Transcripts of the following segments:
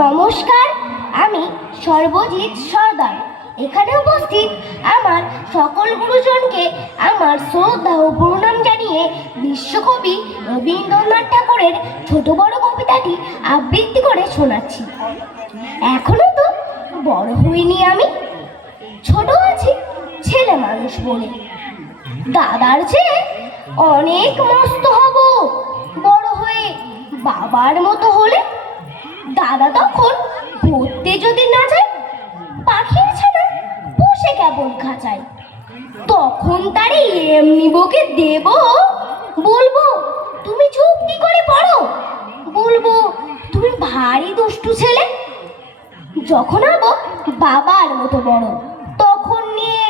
নমস্কার, আমি সর্বজিৎ সর্দার। এখানে উপস্থিত আমার সকল গুরুজনকে আমার শ্রদ্ধা ও প্রণাম জানিয়ে বিশ্বকবি রবীন্দ্রনাথ ঠাকুরের ছোট বড় কবিতাটি আবৃত্তি করে শোনাচ্ছি। এখনো তো বড় হইনি আমি, ছোট আছি ছেলে মানুষ বলে। দাদার চেয়ে অনেক মস্ত হব বড় হয়ে, বাবার মতো হলে। দাদা তখন পড়তে যদি না যায়, পাখির ছানা বসে কেবল খাঁচায়। তখন তারে এমনি বকে দেব, বলবো তুমি চুপটি করে পড়ো, বলবো তুমি ভারী দুষ্টু ছেলে। যখন হব বাবার মতো বড়, তখন নিয়ে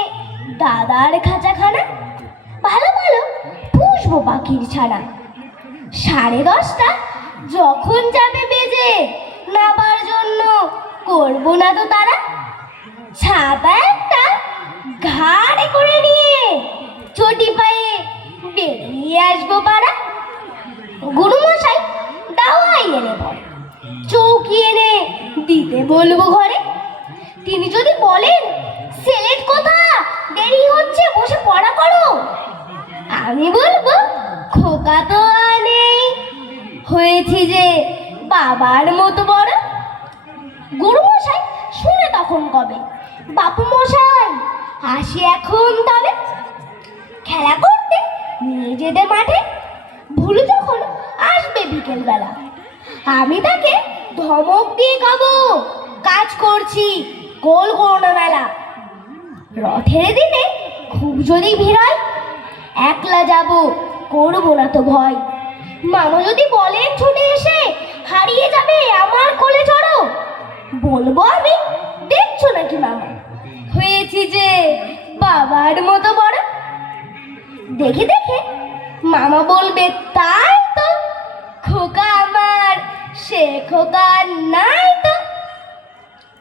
দাদার খাঁচাখানা ভালো ভালো পুষবো পাখির ছানা। 10:30 যখন যাবে বেজে, নাবার জন্য করবো না তো তারা। ছাতা একটা ঘাড়ে করে নিয়ে চটি পায়ে বেরিয়ে আসবো পাড়া। গুরুমশাই দাওয়াই এনে পড়ে, চৌকি এনে দিতে বলবো ঘরে। তিনি যদি বলেন সেলেট কোথা, দেরি হচ্ছে বসে পড়া করো, আমি বলবো খোকা তো নেই, হয়েছি যে বাবার মতো বড়। গুরুমশাই শুনে তখন কবে, বাপু মশাই আসি এখন তবে। খেলা করতে নিয়ে যেতে মাঠে, ভুলু যখন আসবে বিকেল বেলা, আমি তাকে ধমক দিয়ে খাবো, কাজ করছি গোল করোনা মেলা। রথের দিনে খুব যদি ভিড় হয়, একলা যাব করবো না তো ভয়। মামা যদি বলেন ছুটে এসে হারিয়ে যাবে আমার কোলে চড়ো, বলবো আমি দেখছো নাকি মামা, হয়েছি যে বাবার মতো বড়। দেখে দেখে মামা বলবে তাই তো, খোকা আমার সে খোকা নাই তো।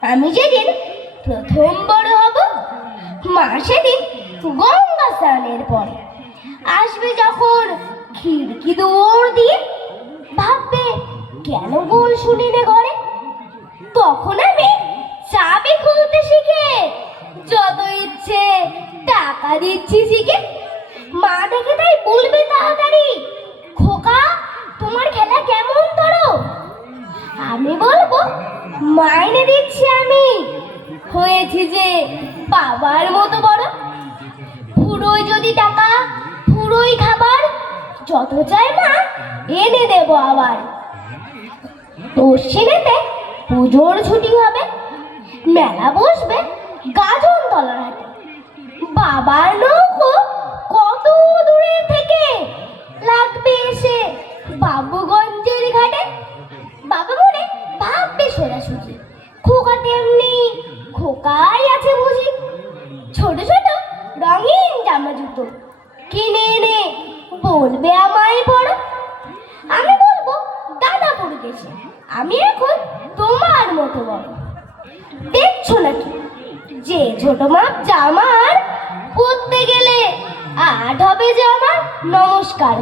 আমি যেদিন প্রথম বড় হব, মা সেদিন গঙ্গা স্নানের পরে আসবে যখন খিড়কি দৌড় দিয়ে, ভাববে কেন গোল শুনিনে ঘরে। তখন আমি চাবি খুলতে শিখে যত ইচ্ছে টাকা দিচ্ছি শিখে। মা দেখে তাই বলবে তাড়াতাড়ি, খোকা তোমার খেলা কেমন করো। আমি বলবো মাইনে দিচ্ছি আমি, হয়েছি যে বাবার মতো বড়। ফুরোয় যদি টাকা, ফুরোই খাবার, যত চাই মা এনে দেবো আবার। অশ্বিনেতে পুজোর ছুটি হবে, মেলা বসবে গাজন তলার হাটে। বাবার নৌকো কত দূরের থেকে লাগবে এসে বাবুগঞ্জের ঘাটে। বাবা মনে ভাববে সোজাসুজি, খোকা তেমনি খোকাই আছে বুঝি। ছোট ছোট রঙিন জামা জুতো কিনে এনে বলবে আমায় পড়ো। আমি বলবো দাদা পড়ে গেছে, আমি এখন তোমার মতো বড়। দেখছো নাকি যে ছোট মাপ জামার পরতে গেলে 8 হবে যে আমার। নমস্কার।